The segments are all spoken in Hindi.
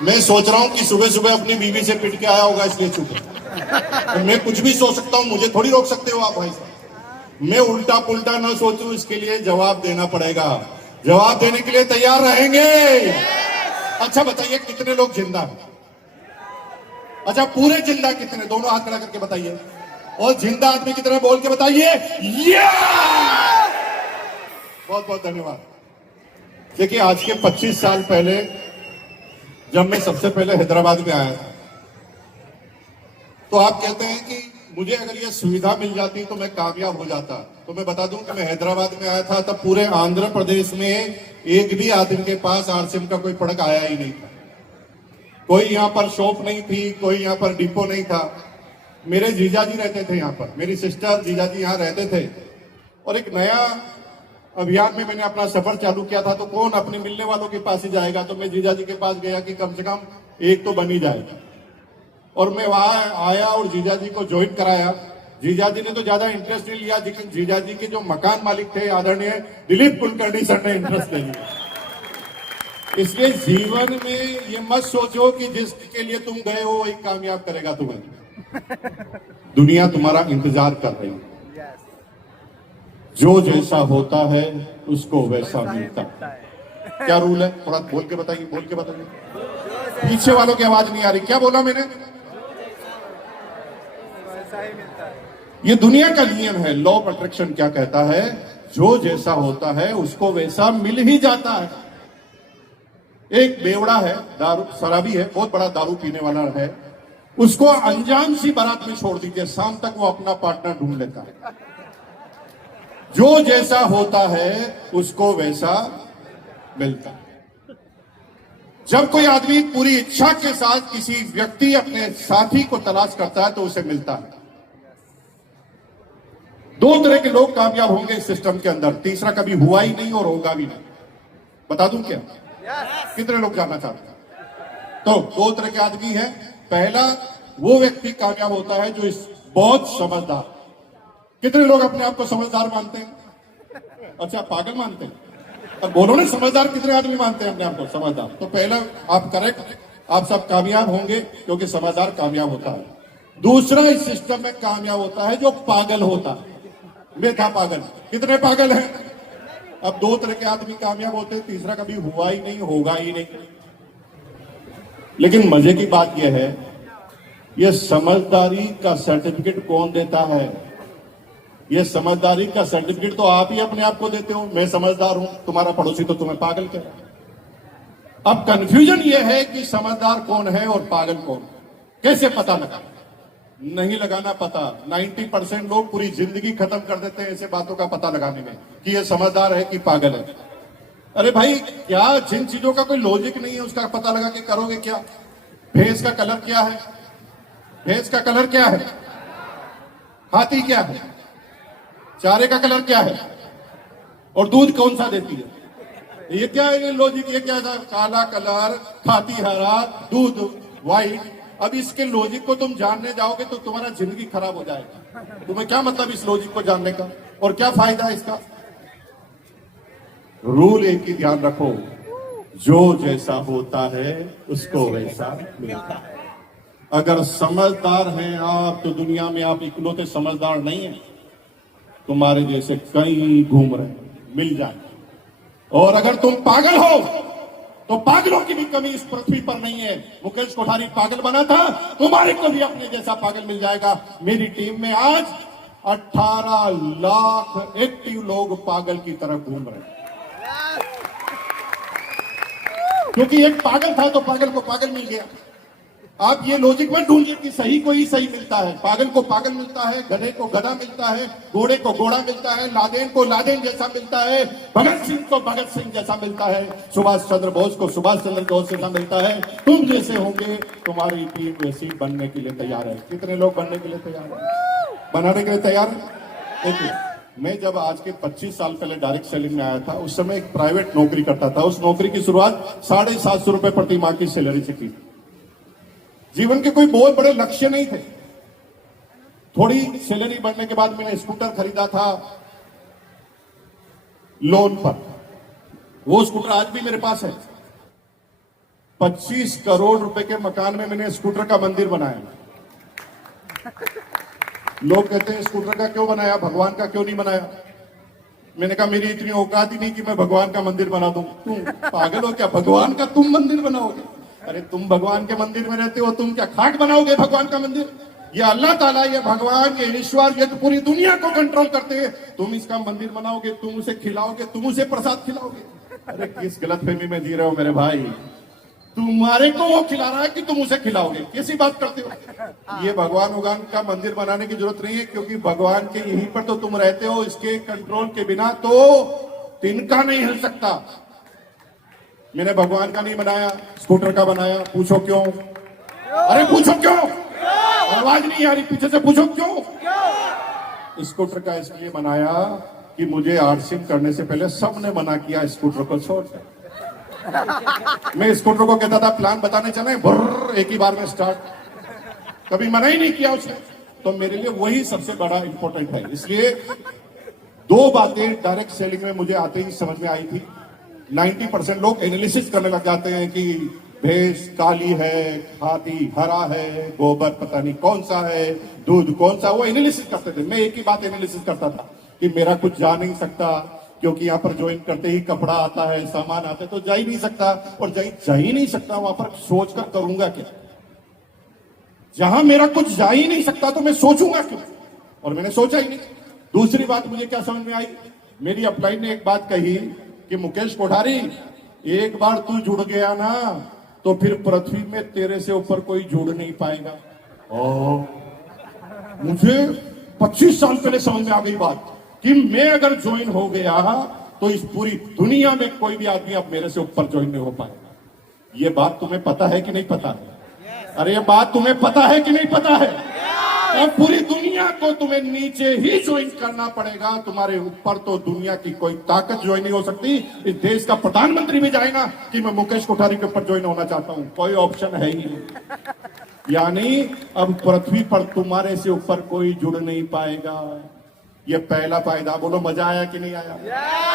मैं सोच रहा हूं कि सुबह सुबह अपनी बीवी से पिट के आया होगा इसलिए चुप है। मैं कुछ भी सोच सकता हूं, मुझे थोड़ी रोक सकते हो आप भाई साहब। मैं उल्टा पुल्टा ना सोचूं, इसके लिए जवाब देना पड़ेगा। जवाब देने के लिए तैयार रहेंगे? अच्छा बताइए कितने लोग जिंदा हैं? अच्छा पूरे जिंदा कितने? दोनों हाथ खड़ा करके बताइए। और जिंदा आदमी की तरह बोल के बताइए। बहुत बहुत धन्यवाद। देखिए आज के 25 साल पहले जब मैं सबसे पहले हैदराबाद में आया था, तो आप कहते हैं कि मुझे अगर ये सुविधा मिल जाती तो मैं कामयाब हो जाता। तो मैं बता दूं कि मैं हैदराबाद में आया था तब पूरे आंध्र प्रदेश में एक भी आदमी के पास आरसीएम का कोई प्रोडक्ट आया ही नहीं था। कोई यहाँ पर शॉप नहीं थी, कोई यहाँ पर डिपो नहीं था। मेरे जीजा जी रहते थे यहाँ पर, मेरी सिस्टर जीजा जी यहाँ रहते थे। और एक नया अभियान में मैंने अपना सफर चालू किया था, तो कौन अपने मिलने वालों के पास ही जाएगा। तो मैं जीजा जी के पास गया कि कम से कम एक तो बन ही जाएगा। और मैं वहां आया और जीजा जी को ज्वाइन कराया। जीजा जी ने तो ज्यादा इंटरेस्ट नहीं लिया, लेकिन जीजा जी के जो मकान मालिक थे आदरणीय दिलीप कुलकर्णी सर ने इंटरेस्ट ले लिया। इसलिए जीवन में ये मत सोचो कि जिसके लिए तुम गए हो वही कामयाब करेगा तुम्हें। दुनिया तुम्हारा इंतजार कर रही है। जो जैसा होता है उसको वैसा मिलता है। क्या रूल है? थोड़ा बोल के बताइए, बोल के बताइए। पीछे वालों की आवाज नहीं आ रही। क्या बोला मैंने? ये दुनिया का नियम है। लॉ ऑफ अट्रैक्शन क्या कहता है? जो जैसा होता है उसको वैसा मिल ही जाता है। एक बेवड़ा है, दारू शराबी है, बहुत बड़ा दारू पीने वाला है, उसको अनजान सी बारात में छोड़ दीजिए, शाम तक वो अपना पार्टनर ढूंढ लेता है। जो जैसा होता है उसको वैसा मिलता है। जब कोई आदमी पूरी इच्छा के साथ किसी व्यक्ति अपने साथी को तलाश करता है तो उसे मिलता है। दो तरह के लोग कामयाब होंगे इस सिस्टम के अंदर, तीसरा कभी हुआ ही नहीं और होगा भी नहीं। बता दूं क्या? कितने लोग जानना चाहते हैं? तो दो तरह के आदमी हैं। पहला वो व्यक्ति कामयाब होता है जो इस बहुत समझदार। कितने लोग अपने आप को समझदार मानते हैं? अच्छा पागल मानते हैं? और बोलो ना समझदार, कितने आदमी मानते हैं अपने आप को समझदार? तो पहला आप करेक्ट, आप सब कामयाब होंगे क्योंकि समझदार कामयाब होता है। दूसरा इस सिस्टम में कामयाब होता है जो पागल होता है। मैं था पागल। कितने पागल हैं? अब दो तरह के आदमी कामयाब होते हैं, तीसरा कभी हुआ ही नहीं, होगा ही नहीं। लेकिन मजे की बात यह है, यह समझदारी का सर्टिफिकेट कौन देता है? यह समझदारी का सर्टिफिकेट तो आप ही अपने आप को देते हो। मैं समझदार हूं, तुम्हारा पड़ोसी तो तुम्हें पागल कह रहा है। अब कंफ्यूजन यह है कि समझदार कौन है और पागल कौन? कैसे पता लगा? नहीं लगाना पता। 90% लोग पूरी जिंदगी खत्म कर देते हैं ऐसे बातों का पता लगाने में कि ये समझदार है कि पागल है। अरे भाई क्या जिन चीजों का कोई लॉजिक नहीं है उसका पता लगा के करोगे क्या? भैंस का कलर क्या है? भैंस का कलर क्या है? हाथी क्या है? चारे का कलर क्या है? और दूध कौन सा देती है? ये क्या है लॉजिक? ये क्या था? काला कलर, खाती हरा, दूध व्हाइट। अब इसके लॉजिक को तुम जानने जाओगे तो तुम्हारा जिंदगी खराब हो जाएगा। तुम्हें क्या मतलब इस लॉजिक को जानने का, और क्या फायदा है इसका? रूल एक ही ध्यान रखो, जो जैसा होता है उसको वैसा मिलता है। अगर समझदार हैं आप तो दुनिया में आप इकलौते समझदार नहीं हैं, तुम्हारे जैसे कई घूम रहे, मिल जाए। और अगर तुम पागल हो तो पागलों की भी कमी इस पृथ्वी पर नहीं है। मुकेश कोठारी पागल बना था, तुम्हारे को भी अपने जैसा पागल मिल जाएगा। मेरी टीम में आज 18 लाख एक्टिव लोग पागल की तरह घूम रहे हैं। क्योंकि एक पागल था तो पागल को पागल मिल गया। आप ये लॉजिक मत ढूंढिए कि सही को ही सही मिलता है। पागल को पागल मिलता है, गधे को गधा मिलता है, घोड़े को घोड़ा मिलता है, लादेन को लादेन जैसा मिलता है, भगत सिंह को भगत सिंह जैसा मिलता है, सुभाष चंद्र बोस को सुभाष चंद्र बोस जैसा मिलता है। तुम जैसे होंगे, तुम्हारी टीम वैसी बनने के लिए तैयार है। कितने लोग बनने के लिए तैयार है? बनाने के लिए तैयार है? देखिए मैं जब आज के 25 साल पहले डायरेक्ट सेलिंग में आया था, उस समय एक प्राइवेट नौकरी करता था। उस नौकरी की शुरुआत 750 रुपए प्रति माह की सैलरी से की। जीवन के कोई बहुत बड़े लक्ष्य नहीं थे। थोड़ी सैलरी बढ़ने के बाद मैंने स्कूटर खरीदा था लोन पर। वो स्कूटर आज भी मेरे पास है। 25 करोड़ रुपए के मकान में मैंने स्कूटर का मंदिर बनाया। लोग कहते हैं स्कूटर का क्यों बनाया, भगवान का क्यों नहीं बनाया? मैंने कहा मेरी इतनी औकात ही नहीं कि मैं भगवान का मंदिर बना दूं। तुम पागल हो क्या? भगवान का तुम मंदिर बनाओगे? अरे तुम भगवान के मंदिर में रहते हो, तुम क्या खाट बनाओगे भगवान का मंदिर? ये अल्लाह ताला, ये भगवान, ये ईश्वर, ये तो पूरी दुनिया को कंट्रोल करते हैं। तुम इसका मंदिर बनाओगे, तुम उसे खिलाओगे, तुम उसे प्रसाद खिलाओगे? अरे किस गलतफहमी में जी रहे हो मेरे भाई? तुम्हारे को वो खिला रहा है कि तुम उसे खिलाओगे? कैसी बात करते हो? ये भगवान उगान का मंदिर बनाने की जरूरत नहीं है, क्योंकि भगवान के यहीं पर तो तुम रहते हो। इसके कंट्रोल के बिना तो तिनका नहीं हिल सकता। मैंने भगवान का नहीं बनाया, स्कूटर का बनाया। पूछो क्यों? अरे पूछो क्यों? आवाज नहीं आ रही पीछे से, पूछो क्यों? स्कूटर का इसलिए बनाया कि मुझे आर्सिंग करने से पहले सबने मना किया स्कूटर को छोड़। मैं स्कूटर को कहता था प्लान बताने चले, भुर्र एक ही बार में स्टार्ट। कभी मना ही नहीं किया उसने। तो मेरे लिए वही सबसे बड़ा इंपॉर्टेंट है। इसलिए दो बातें डायरेक्ट सेलिंग में मुझे आते ही समझ में आई थी। 90% लोग एनालिसिस करने लग जाते हैं कि भैंस काली है, हाथी हरा है, गोबर पता नहीं कौन सा है, दूध कौन सा, वो एनालिसिस करते थे। मैं एक ही बात एनालिसिस करता था कि मेरा कुछ जा नहीं सकता, क्योंकि यहाँ पर ज्वाइन करते ही कपड़ा आता है, सामान आता है, तो जा ही नहीं सकता। और जा ही नहीं सकता, वहां पर सोच कर करूंगा क्या? जहां मेरा कुछ जा ही नहीं सकता तो मैं सोचूंगा क्यों? और मैंने सोचा ही नहीं। दूसरी बात मुझे क्या समझ में आई, मेरी अपलाइन ने एक बात कही कि मुकेश कोठारी, एक बार तू जुड़ गया ना तो फिर पृथ्वी में तेरे से ऊपर कोई जुड़ नहीं पाएगा। मुझे 25 साल पहले समझ में आ गई बात कि मैं अगर ज्वाइन हो गया तो इस पूरी दुनिया में कोई भी आदमी अब मेरे से ऊपर ज्वाइन नहीं हो पाएगा। ये बात तुम्हें पता है कि नहीं पता है? अरे ये बात तुम्हें पता है कि नहीं पता है? और पूरी दुनिया को तुम्हें नीचे ही ज्वाइन करना पड़ेगा, तुम्हारे ऊपर तो दुनिया की कोई ताकत ज्वाइन नहीं हो सकती। इस देश का प्रधानमंत्री भी जाएगा कि मैं मुकेश कोठारी के ऊपर ज्वाइन होना चाहता हूं, कोई ऑप्शन है ही नहीं। यानी अब पृथ्वी पर तुम्हारे से ऊपर कोई जुड़ नहीं पाएगा। ये पहला फायदा। बोलो मजा आया कि नहीं आया?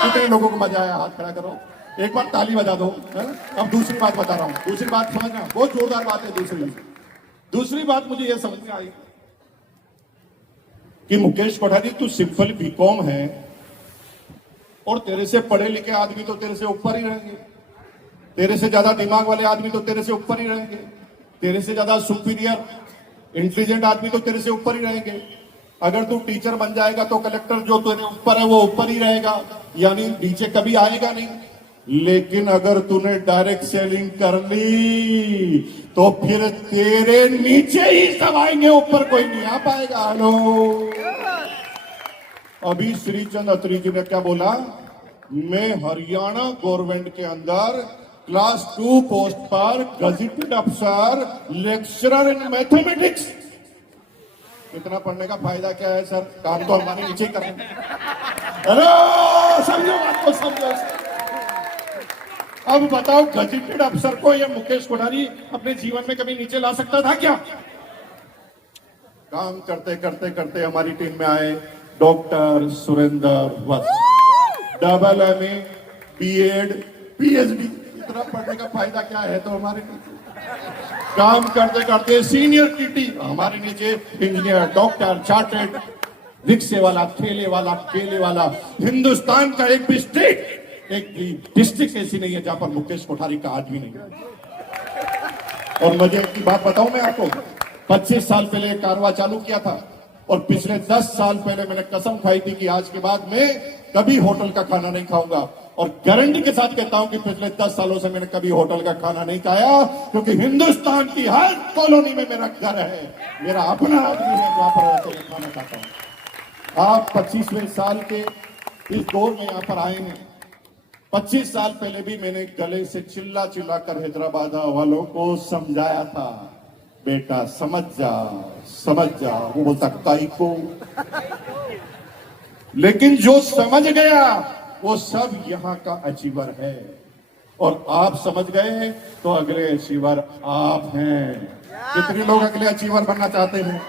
कितने लोगों को मजा आया? हाथ खड़ा करो, एक बार ताली बजा दो। अब दूसरी बात बता रहा हूं, दूसरी बात समझना, बहुत जोरदार बात है। दूसरी बात मुझे यह समझ में आई कि मुकेश कोठारी तू सिंपल बीकॉम है और तेरे से पढ़े लिखे आदमी तो तेरे से ऊपर ही रहेंगे, तेरे से ज्यादा दिमाग वाले आदमी तो तेरे से ऊपर ही रहेंगे, तेरे से ज्यादा सुपीरियर इंटेलिजेंट आदमी तो तेरे से ऊपर ही रहेंगे। अगर तू टीचर बन जाएगा तो कलेक्टर जो तेरे ऊपर है वो ऊपर ही रहेगा, यानी नीचे कभी आएगा नहीं। लेकिन अगर तूने डायरेक्ट सेलिंग कर ली तो फिर तेरे नीचे ही सब आएंगे, ऊपर कोई नहीं आ पाएगा। हेलो, अभी श्रीचंद अत्री जी ने क्या बोला? मैं हरियाणा गवर्नमेंट के अंदर क्लास 2 पोस्ट पर गजेटेड अफसर, लेक्चरर इन मैथमेटिक्स। इतना पढ़ने का फायदा क्या है सर? काम तो हमारे नीचे ही करेंगे। हेलो, समझो बात को, समझो। अब बताओ, गजेटेड अफसर को ये मुकेश कोठारी अपने जीवन में कभी नीचे ला सकता था क्या? काम करते करते करते हमारी टीम में आए डॉक्टर सुरेंद्र वत्स, डबल MA, BEd, PhD। इतना पढ़ने का फायदा क्या है? तो हमारे नीचे काम करते करते सीनियर TT हमारे नीचे, इंजीनियर, डॉक्टर, चार्टेड, रिक्शे वाला, ठेले वाला, केले वाला। हिंदुस्तान का एक भी स्टेट, एक भी डिस्ट्रिक्ट ऐसी नहीं है जहां पर मुकेश कोठारी का आदमी नहीं है। और मजे की बात बताऊं मैं आपको, 25 साल पहले कारवा चालू किया था और पिछले 10 साल पहले मैंने कसम खाई थी कि आज के बाद मैं कभी होटल का खाना नहीं खाऊंगा। और गारंटी के साथ कहता हूं कि पिछले 10 सालों से मैंने कभी होटल का खाना नहीं खाया, क्योंकि हिंदुस्तान की हर कॉलोनी में मेरा घर है, मेरा अपना आदमी है, वहां पर रहकर मैं खाना खाता हूं। आप 25वें साल के इस दौर में यहां पर आए हैं। 25 साल पहले भी मैंने गले से चिल्ला चिल्ला कर हैदराबाद वालों को समझाया था, बेटा समझ जा, समझ जा। वो बोलता काई को, लेकिन जो समझ गया वो सब यहाँ का अचीवर है। और आप समझ गए तो अगले अचीवर आप हैं। कितने लोग अगले अचीवर बनना चाहते हैं?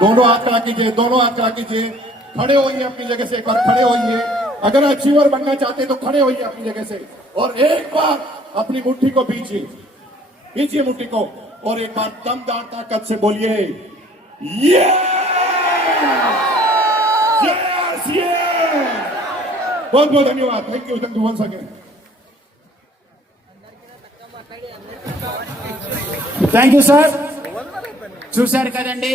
दोनों हाथ खड़ा कीजिए, दोनों हाथ खड़ा कीजिए, खड़े होइए अपनी जगह से, एक बार खड़े होइए। अगर अचीवर बनना चाहते हैं तो खड़े होइए अपनी जगह से और एक बार अपनी मुट्ठी को पीछे। खींचिए मुट्ठी को और एक बार दमदार ताकत से बोलिए ये बहुत बहुत धन्यवाद. Thank you once again. Thank you sir. చూశారు కదండి.